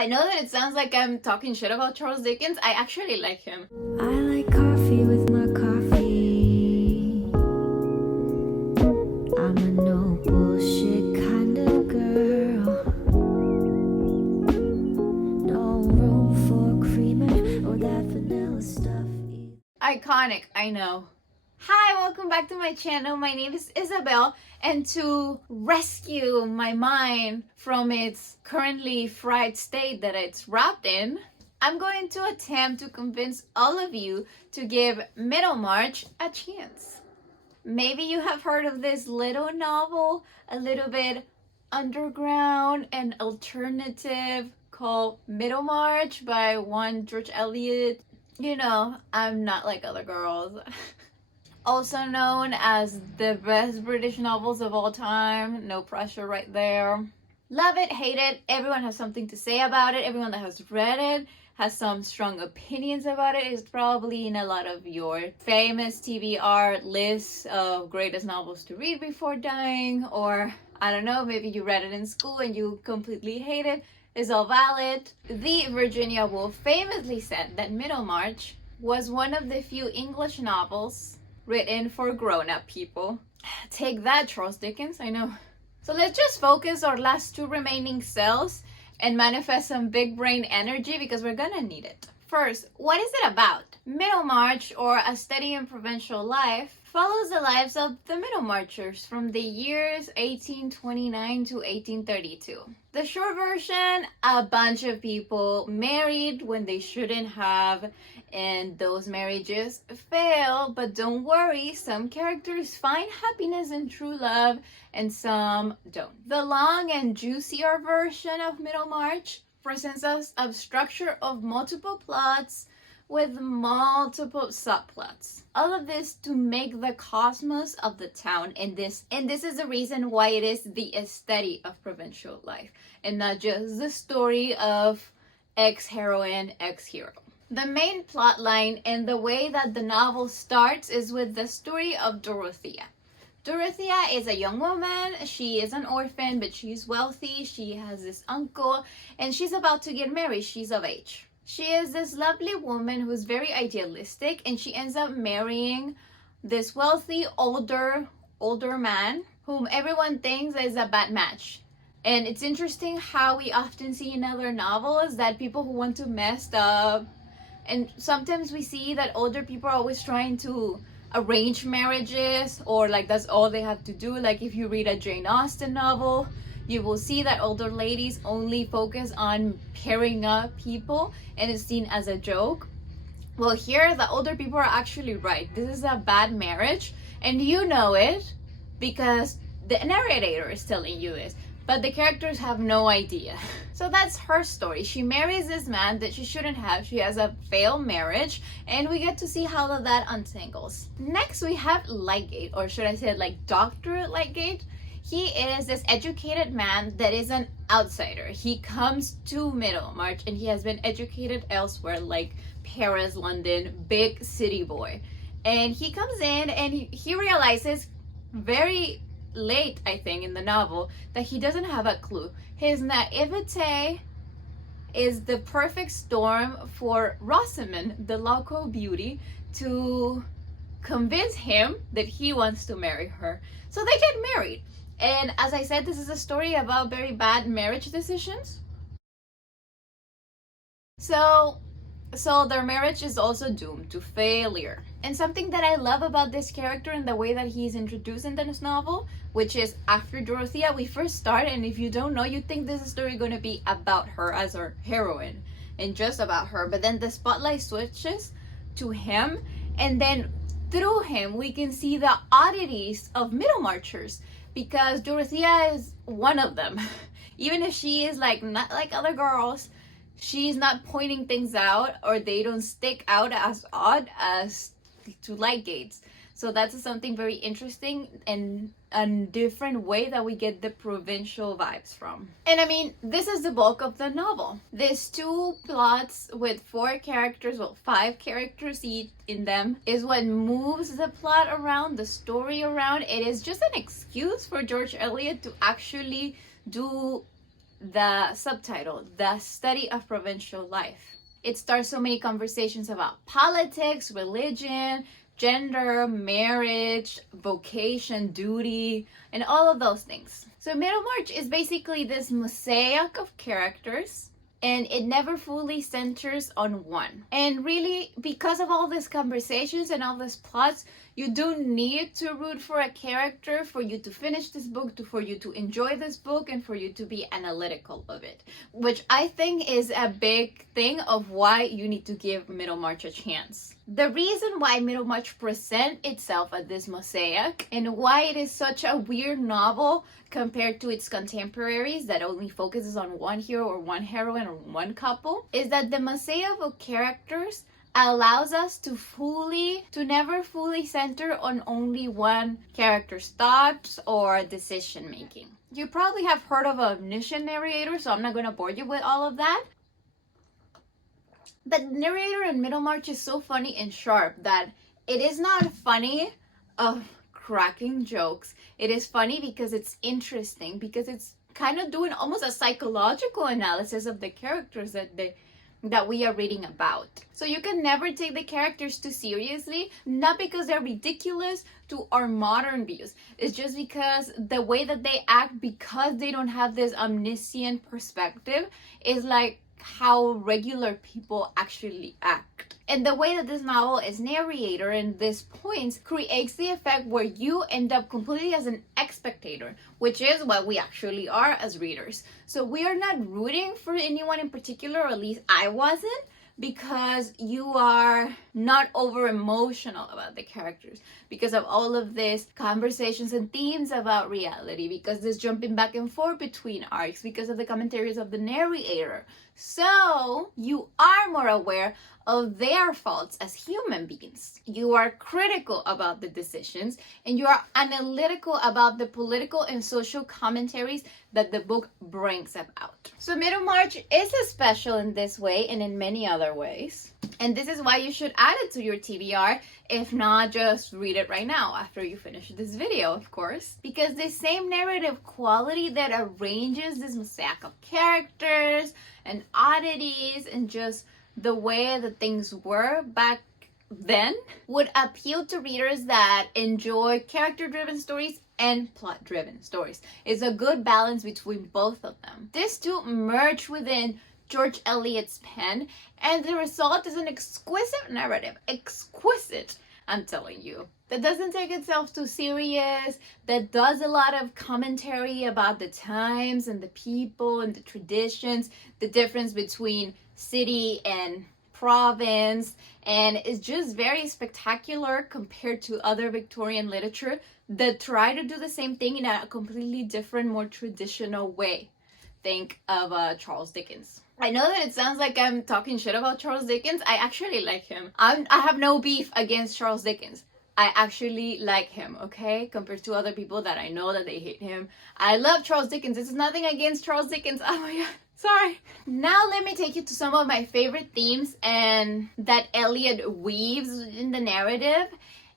I know that it sounds like I'm talking shit about Charles Dickens. I actually like him. I like coffee with my coffee. I'm a no bullshit kind of girl. No room for creamer or that vanilla stuff. Iconic, I know. Hi, welcome back to my channel. My name is Isabel, and to rescue my mind from its currently fried state that it's wrapped in, I'm going to attempt to convince all of you to give Middlemarch a chance. Maybe you have heard of this little novel, a little bit underground and alternative, called Middlemarch by one George Eliot. You know, I'm not like other girls. Also known as the best British novels of all time. No pressure right there. Love it, hate it. Everyone has something to say about it. Everyone that has read it has some strong opinions about it. It's probably in a lot of your famous TBR lists of greatest novels to read before dying. Or, I don't know, maybe you read it in school and you completely hate it. It's all valid. The Virginia Woolf famously said that Middlemarch was one of the few English novels written for grown-up people. Take that, Charles Dickens, I know. So let's just focus our last two remaining cells and manifest some big brain energy because we're gonna need it. First, what is it about? Middlemarch, or A Steady and Provincial Life, follows the lives of the Middlemarchers from the years 1829 to 1832. The short version, a bunch of people married when they shouldn't have, and those marriages fail, but don't worry, some characters find happiness in true love and some don't. The long and juicier version of Middlemarch presents us a structure of multiple plots with multiple subplots. All of this to make the cosmos of the town, and this is the reason why it is the aesthetic of provincial life and not just the story of ex-heroine, ex-hero. The main plot line and the way that the novel starts is with the story of Dorothea. Dorothea is a young woman. She is an orphan, but she's wealthy. She has this uncle, and she's about to get married. She's of age. She is this lovely woman who's very idealistic, and she ends up marrying this wealthy, older man whom everyone thinks is a bad match. And it's interesting how we often see in other novels that people who want to mess up, and sometimes we see that older people are always trying to arrange marriages, or like that's all they have to do. Like if you read a Jane Austen novel, you will see that older ladies only focus on pairing up people and it's seen as a joke. Well, here the older people are actually right. This is a bad marriage and you know it because the narrator is telling you this, but the characters have no idea. So that's her story. She marries this man that she shouldn't have. She has a failed marriage, and we get to see how that untangles. Next, we have Lightgate, or should I say like Dr. Lightgate. He is this educated man that is an outsider. He comes to Middlemarch and he has been educated elsewhere, like Paris, London, big city boy. And he comes in and he realizes very late, I think, in the novel, that he doesn't have a clue. His naivete is the perfect storm for Rosamond, the local beauty, to convince him that he wants to marry her. So they get married. And as I said, this is a story about very bad marriage decisions. So their marriage is also doomed to failure. And something that I love about this character and the way that he's introduced in this novel, which is after Dorothea, we first start, and if you don't know, you think this is a story going to be about her as our heroine and just about her. But then the spotlight switches to him, and then through him, we can see the oddities of Middlemarchers, because Dorothea is one of them. Even if she is like not like other girls, she's not pointing things out, or they don't stick out as odd as to Lightgates. So that's something very interesting and a different way that we get the provincial vibes from. And I mean, this is the bulk of the novel. There's two plots with 4 characters, well, 5 characters each in them, is what moves the plot around, the story around. It is just an excuse for George Eliot to actually do the subtitle, The Study of Provincial Life. It starts so many conversations about politics, religion, gender, marriage, vocation, duty, and all of those things. So Middlemarch is basically this mosaic of characters, and it never fully centers on one. And really, because of all these conversations and all these plots, you do need to root for a character for you to finish this book, for you to enjoy this book, and for you to be analytical of it, which I think is a big thing of why you need to give Middlemarch a chance. The reason why Middlemarch presents itself as this mosaic and why it is such a weird novel compared to its contemporaries that only focuses on one hero or one heroine or one couple is that the mosaic of characters allows us to never fully center on only one character's thoughts or decision making. You probably have heard of an omniscient narrator, so I'm not going to bore you with all of that. The narrator in Middlemarch is so funny and sharp that it is not funny of cracking jokes. It is funny because it's interesting, because it's kind of doing almost a psychological analysis of the characters that we are reading about. So you can never take the characters too seriously, not because they're ridiculous to our modern views. It's just because the way that they act, because they don't have this omniscient perspective, is like how regular people actually act. And the way that this novel is narrated in these points creates the effect where you end up completely as an spectator, which is what we actually are as readers. So we are not rooting for anyone in particular, or at least I wasn't, because you are not over emotional about the characters, because of all of these conversations and themes about reality, because there's jumping back and forth between arcs, because of the commentaries of the narrator. So you are more aware of their faults as human beings. You are critical about the decisions, and you are analytical about the political and social commentaries that the book brings about. So Middlemarch is special in this way and in many other ways. And this is why you should add it to your TBR. If not, just read it right now after you finish this video, of course. Because the same narrative quality that arranges this mosaic of characters and oddities and just the way that things were back then would appeal to readers that enjoy character-driven stories and plot-driven stories. It's a good balance between both of them. These two merge within George Eliot's pen, and the result is an exquisite narrative. Exquisite, I'm telling you. That doesn't take itself too serious, that does a lot of commentary about the times and the people and the traditions, the difference between city and province, and it's just very spectacular compared to other Victorian literature that try to do the same thing in a completely different, more traditional way. Think of Charles Dickens. I know that it sounds like I'm talking shit about Charles Dickens. I actually like him. I have no beef against Charles Dickens. I actually like him, okay? Compared to other people that I know that they hate him. I love Charles Dickens. This is nothing against Charles Dickens. Oh my god. Sorry. Now let me take you to some of my favorite themes and that Eliot weaves in the narrative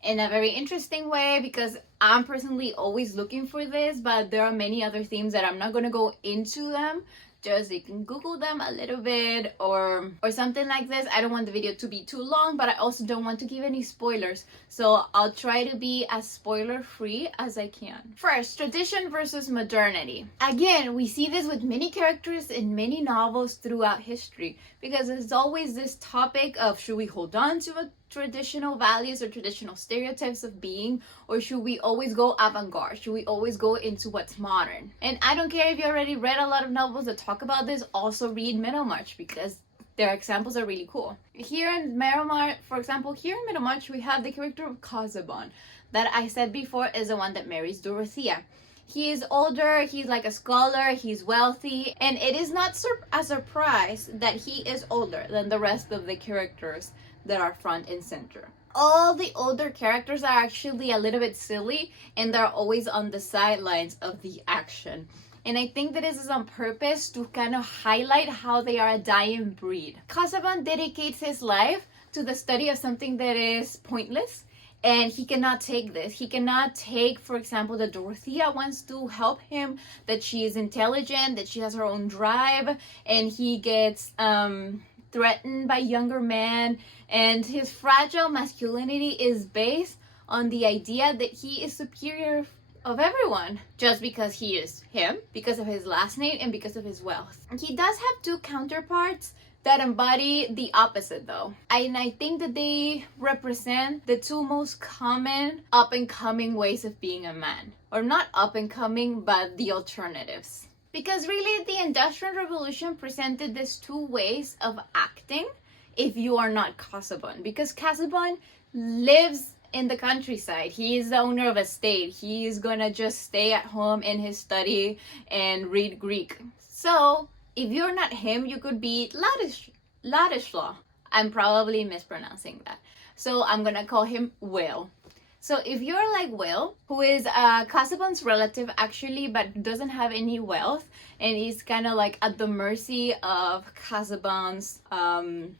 in a very interesting way, because I'm personally always looking for this, but there are many other themes that I'm not going to go into them. Just you can Google them a little bit or something like this. I don't want the video to be too long, but I also don't want to give any spoilers. So I'll try to be as spoiler free as I can. First, tradition versus modernity. Again, we see this with many characters in many novels throughout history, because there's always this topic of, should we hold on to a traditional values or traditional stereotypes of being, or should we always go avant-garde? Should we always go into what's modern? And I don't care if you already read a lot of novels that talk about this, also read Middlemarch, because their examples are really cool. Here in Middlemarch, for example, here in Middlemarch, we have the character of Casaubon that I said before is the one that marries Dorothea. He is older, he's like a scholar, he's wealthy, and it is not a surprise that he is older than the rest of the characters that are front and center. All the older characters are actually a little bit silly, and they're always on the sidelines of the action. And I think that this is on purpose to kind of highlight how they are a dying breed. Casaubon dedicates his life to the study of something that is pointless And he cannot take this. He cannot take, for example, that Dorothea wants to help him, that she is intelligent, that she has her own drive, and he gets threatened by younger men. And his fragile masculinity is based on the idea that he is superior of everyone just because he is him, because of his last name, and because of his wealth. He does have two counterparts that embody the opposite though. And I think that they represent the two most common up and coming ways of being a man. Or not up and coming, but the alternatives. Because really the Industrial Revolution presented these two ways of acting if you are not Casaubon. Because Casaubon lives in the countryside. He is the owner of a state. He is gonna just stay at home in his study and read Greek. So if you're not him, you could be Ladislaw. I'm probably mispronouncing that. So I'm gonna call him Will. So if you're like Will, who is Casaubon's relative actually, but doesn't have any wealth, and is kind of like at the mercy of Casaubon's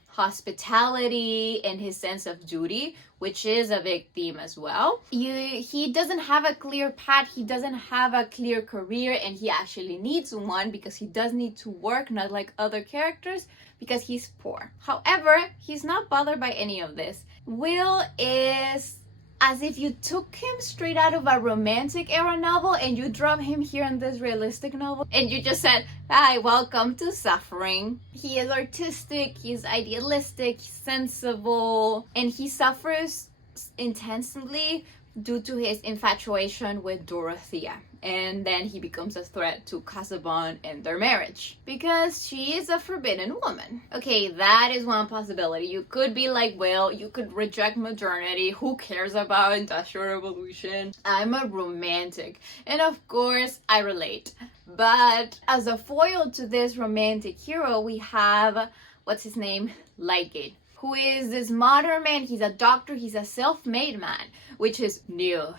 hospitality and his sense of duty, which is a big theme as well. He doesn't have a clear path, he doesn't have a clear career, and he actually needs one because he does need to work, not like other characters, because he's poor. However, he's not bothered by any of this. Will is as if you took him straight out of a romantic era novel and you drop him here in this realistic novel and you just said, hi, welcome to suffering. He is artistic, he's idealistic, he's sensible, and he suffers intensely due to his infatuation with Dorothea. And then he becomes a threat to Casaubon and their marriage because she is a forbidden woman. Okay, that is one possibility. You could be like, well, you could reject modernity. Who cares about Industrial Revolution? I'm a romantic. And of course, I relate. But as a foil to this romantic hero, we have, what's his name? Lydgate, who is this modern man. He's a doctor, he's a self-made man, which is new.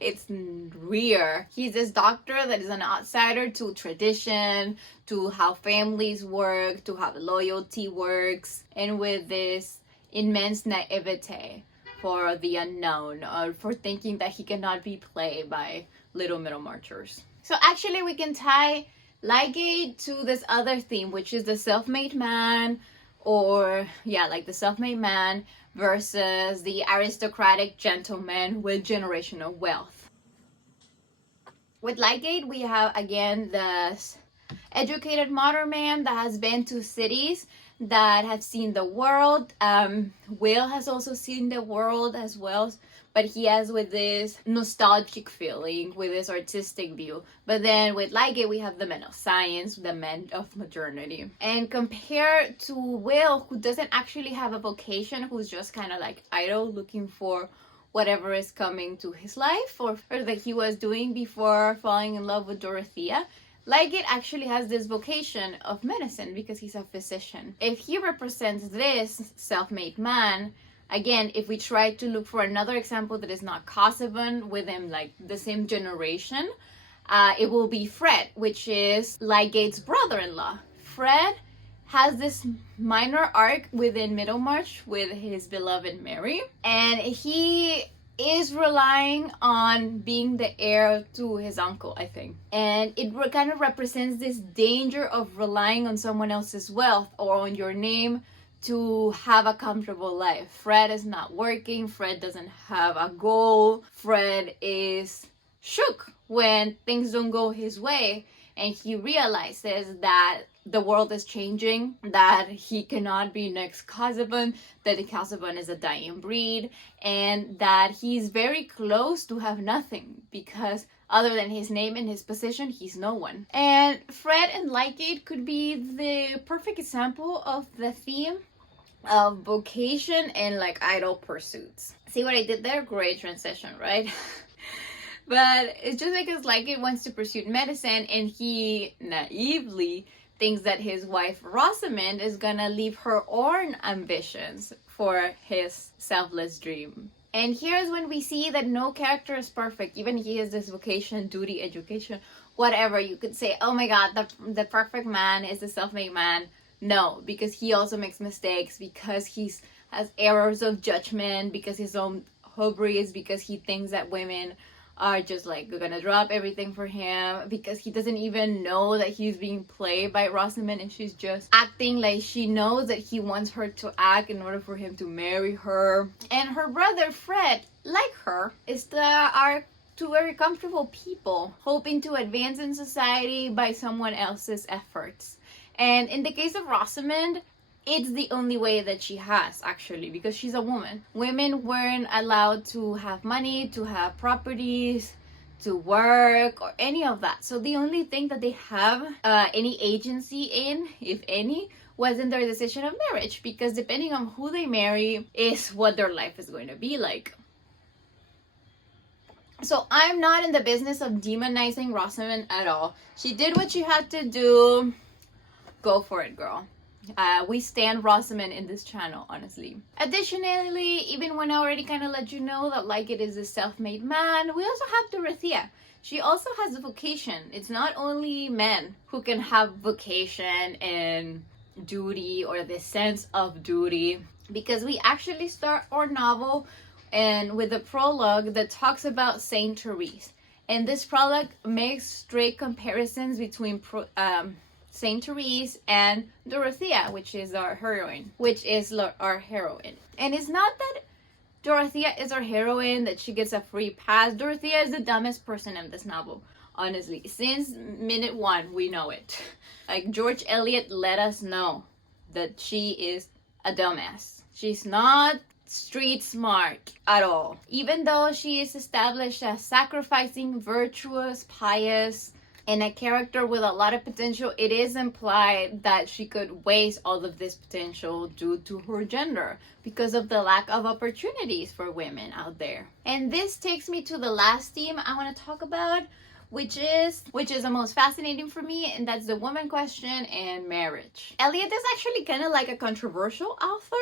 It's rare. He's this doctor that is an outsider to tradition, to how families work, to how loyalty works, and with this immense naivete for the unknown, or for thinking that he cannot be played by little Middlemarchers. So actually we can tie Lydgate to this other theme, which is the self-made man, or yeah, like the self-made man versus the aristocratic gentleman with generational wealth. With Lydgate, we have again the educated modern man that has been to cities, that have seen the world. Will has also seen the world as well, but he has with this nostalgic feeling, with this artistic view. But then with Lydgate, we have the men of science, the men of modernity. And compared to Will, who doesn't actually have a vocation, who's just kind of like idle, looking for whatever is coming to his life, or that he was doing before falling in love with Dorothea, Lydgate actually has this vocation of medicine because he's a physician. If he represents this self-made man, again, if we try to look for another example that is not Casaubon within like the same generation, it will be Fred, which is Lydgate's brother-in-law. Fred has this minor arc within Middlemarch with his beloved Mary, and he is relying on being the heir to his uncle, I think. And it kind of represents this danger of relying on someone else's wealth or on your name to have a comfortable life. Fred is not working. Fred doesn't have a goal. Fred is shook when things don't go his way, and he realizes that the world is changing, that he cannot be next Casaubon, that the Casaubon is a dying breed, and that he's very close to have nothing because other than his name and his position, he's no one. And Fred and Lydgate could be the perfect example of the theme of vocation and like idle pursuits. See what I did there? Great transition, right? But it's just because Lydgate wants to pursue medicine, and he naively thinks that his wife Rosamond is gonna leave her own ambitions for his selfless dream. And here's when we see that no character is perfect. Even he has this vocation, duty, education, whatever. You could say, oh my god, the perfect man is the self-made man. No, because he also makes mistakes, because he has errors of judgment, because his own hubris because he thinks that women are just like gonna drop everything for him, because he doesn't even know that he's being played by Rosamund and she's just acting like she knows that he wants her to act in order for him to marry her. And her brother Fred, like her, are two very comfortable people hoping to advance in society by someone else's efforts. And in the case of Rosamund, it's the only way that she has, actually, because she's a woman. Women weren't allowed to have money, to have properties, to work, or any of that. So the only thing that they have any agency in, if any, was in their decision of marriage, because depending on who they marry is what their life is going to be like. So I'm not in the business of demonizing Rosamund at all. She did what she had to do. Go for it, girl. We stand Rosamund in this channel, honestly. Additionally, even when I already kind of let you know that like it is a self-made man, we also have Dorothea. She also has a vocation. It's not only men who can have vocation and duty, or the sense of duty, because we actually start our novel and with a prologue that talks about Saint Therese. And this prologue makes straight comparisons between Saint Therese and Dorothea, which is our heroine. And it's not that Dorothea is our heroine, that she gets a free pass. Dorothea is the dumbest person in this novel, honestly. Since minute one, we know it. Like, George Eliot let us know that she is a dumbass. She's not street smart at all. Even though she is established as sacrificing, virtuous, pious, and a character with a lot of potential, it is implied that she could waste all of this potential due to her gender, because of the lack of opportunities for women out there. And this takes me to the last theme I want to talk about, which is the most fascinating for me, and that's the woman question and marriage. Eliot is actually kind of like a controversial author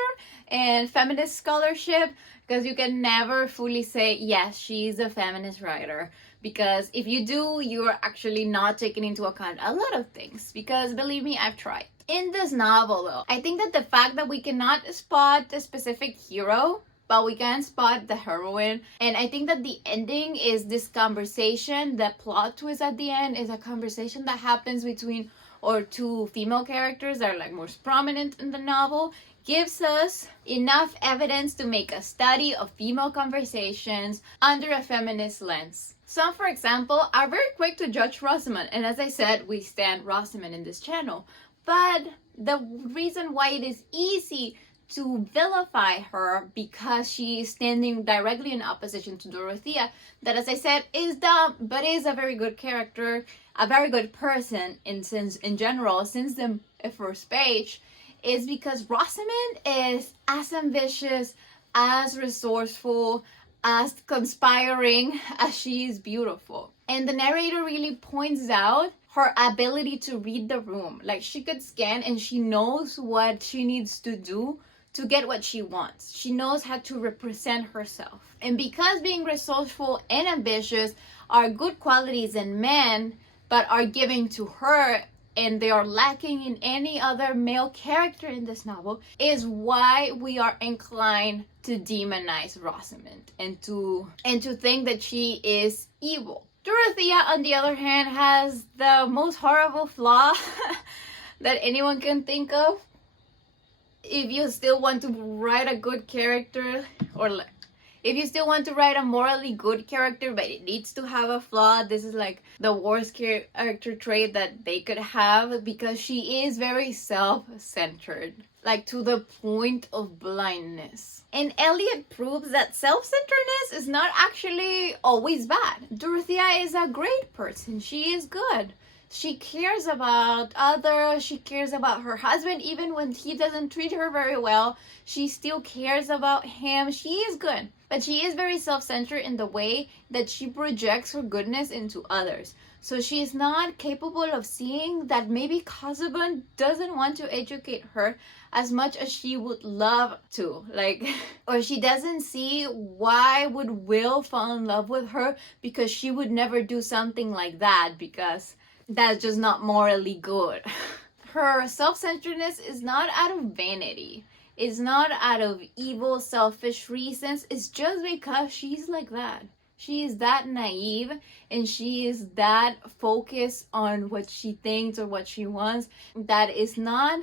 in feminist scholarship, because you can never fully say, yes, she's a feminist writer. Because if you do, you're actually not taking into account a lot of things. Because believe me, I've tried. In this novel, though, I think that the fact that we cannot spot a specific hero, but we can spot the heroine. And I think that the ending is this conversation. The plot twist at the end is a conversation that happens between or two female characters that are like most prominent in the novel. Gives us enough evidence to make a study of female conversations under a feminist lens. Some, for example, are very quick to judge Rosamund, and as I said, we stand Rosamund in this channel. But the reason why it is easy to vilify her, because she is standing directly in opposition to Dorothea, that, as I said, is dumb, but is a very good character, a very good person in general, since the first page, is because Rosamund is as ambitious, as resourceful, as conspiring as she is beautiful. And the narrator really points out her ability to read the room. Like, she could scan and she knows what she needs to do to get what she wants. She knows how to represent herself. And because being resourceful and ambitious are good qualities in men, but are given to her, and they are lacking in any other male character in this novel, is why we are inclined to demonize Rosamund and to think that she is evil. Dorothea, on the other hand, has the most horrible flaw that anyone can think of. If you still want to write a good character, or if you still want to write a morally good character, but it needs to have a flaw, this is like the worst character trait that they could have, because she is very self-centered, like to the point of blindness. And Eliot proves that self-centeredness is not actually always bad. Dorothea is a great person. She is good. She cares about others. She cares about her husband. Even when he doesn't treat her very well, she still cares about him. She is good. But she is very self-centered in the way that she projects her goodness into others. So she is not capable of seeing that maybe Casaubon doesn't want to educate her as much as she would love to. Or she doesn't see why would Will fall in love with her, because she would never do something like that, because that's just not morally good. Her self-centeredness is not out of vanity. It's not out of evil, selfish reasons. It's just because she's like that. She is that naive and she is that focused on what she thinks or what she wants that is not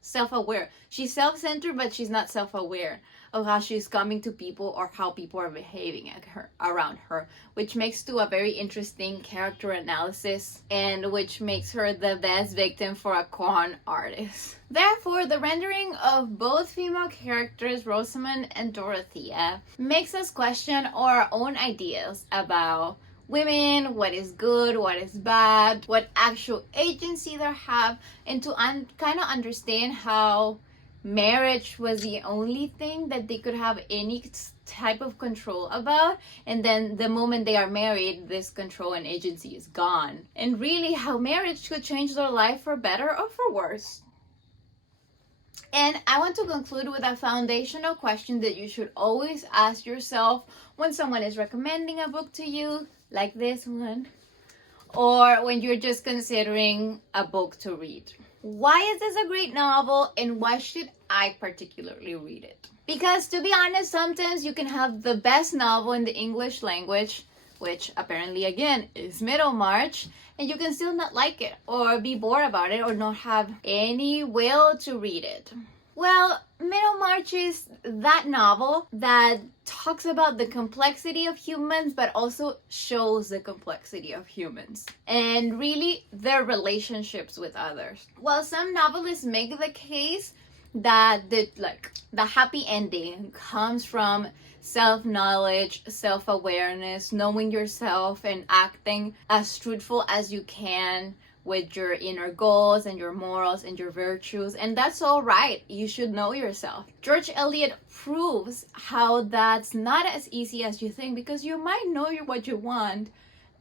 self-aware. She's self-centered, but she's not self-aware of how she's coming to people or how people are behaving at her around her, which makes to a very interesting character analysis and which makes her the best victim for a con artist. Therefore, the rendering of both female characters, Rosamund and Dorothea, makes us question our own ideas about women, what is good, what is bad, what actual agency they have, and to kind of understand how marriage was the only thing that they could have any type of control about, and then the moment they are married, this control and agency is gone, and really how marriage could change their life for better or for worse. And I want to conclude with a foundational question that you should always ask yourself when someone is recommending a book to you, like this one, or when you're just considering a book to read. Why is this a great novel and why should I particularly read it? Because to be honest, sometimes you can have the best novel in the English language, which apparently again is Middlemarch, and you can still not like it or be bored about it or not have any will to read it. Well, Middlemarch is that novel that talks about the complexity of humans, but also shows the complexity of humans and really their relationships with others. While some novelists make the case that the happy ending comes from self-knowledge, self-awareness, knowing yourself and acting as truthful as you can with your inner goals and your morals and your virtues, and that's all right. You should know yourself. George Eliot proves how that's not as easy as you think, because you might know what you want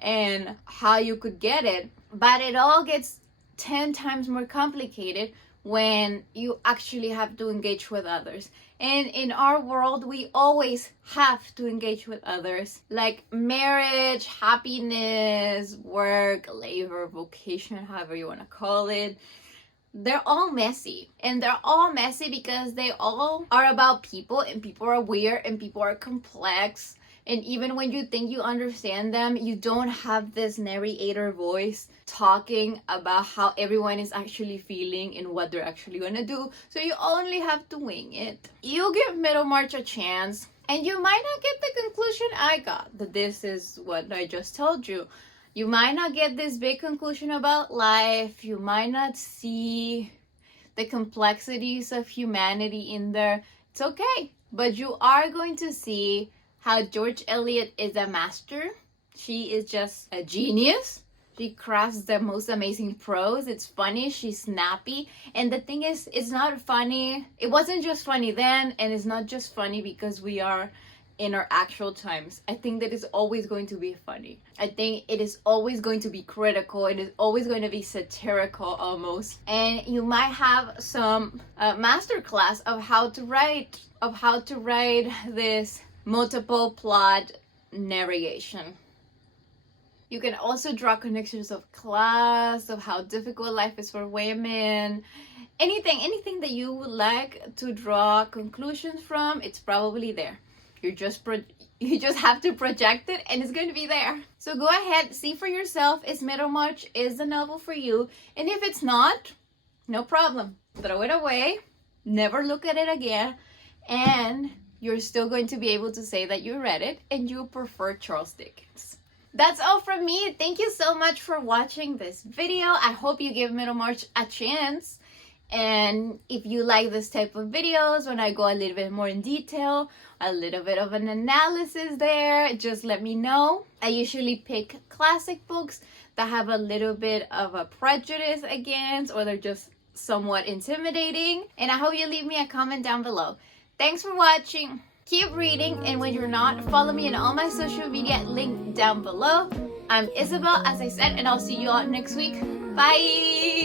and how you could get it, but it all gets 10 times more complicated when you actually have to engage with others. And in our world, we always have to engage with others, like marriage, happiness, work, labor, vocation, however you want to call it. They're all messy, and they're all messy because they all are about people, and people are weird and people are complex. And even when you think you understand them, you don't have this narrator voice talking about how everyone is actually feeling and what they're actually gonna do. So you only have to wing it. You give Middlemarch a chance, and you might not get the conclusion I got, that this is what I just told you. You might not get this big conclusion about life. You might not see the complexities of humanity in there. It's okay. But you are going to see how George Eliot is a master. She is just a genius. She crafts the most amazing prose. It's funny, she's snappy. And the thing is, it's not funny. It wasn't just funny then, and it's not just funny because we are in our actual times. I think that it's always going to be funny. I think it is always going to be critical. It is always going to be satirical almost. And you might have some masterclass of how to write this multiple plot narration. You can also draw connections of class, of how difficult life is for women. Anything that you would like to draw conclusions from, it's probably there. You just have to project it and it's going to be there. So go ahead, see for yourself if Middlemarch is the novel for you. And if it's not, no problem. Throw it away, never look at it again, and you're still going to be able to say that you read it and you prefer Charles Dickens. That's all from me. Thank you so much for watching this video. I hope you give Middlemarch a chance. And if you like this type of videos, when I go a little bit more in detail, a little bit of an analysis there, just let me know. I usually pick classic books that have a little bit of a prejudice against, or they're just somewhat intimidating. And I hope you leave me a comment down below. Thanks for watching. Keep reading, and when you're not, follow me on all my social media linked down below. I'm Isabel, as I said, and I'll see you all next week. Bye!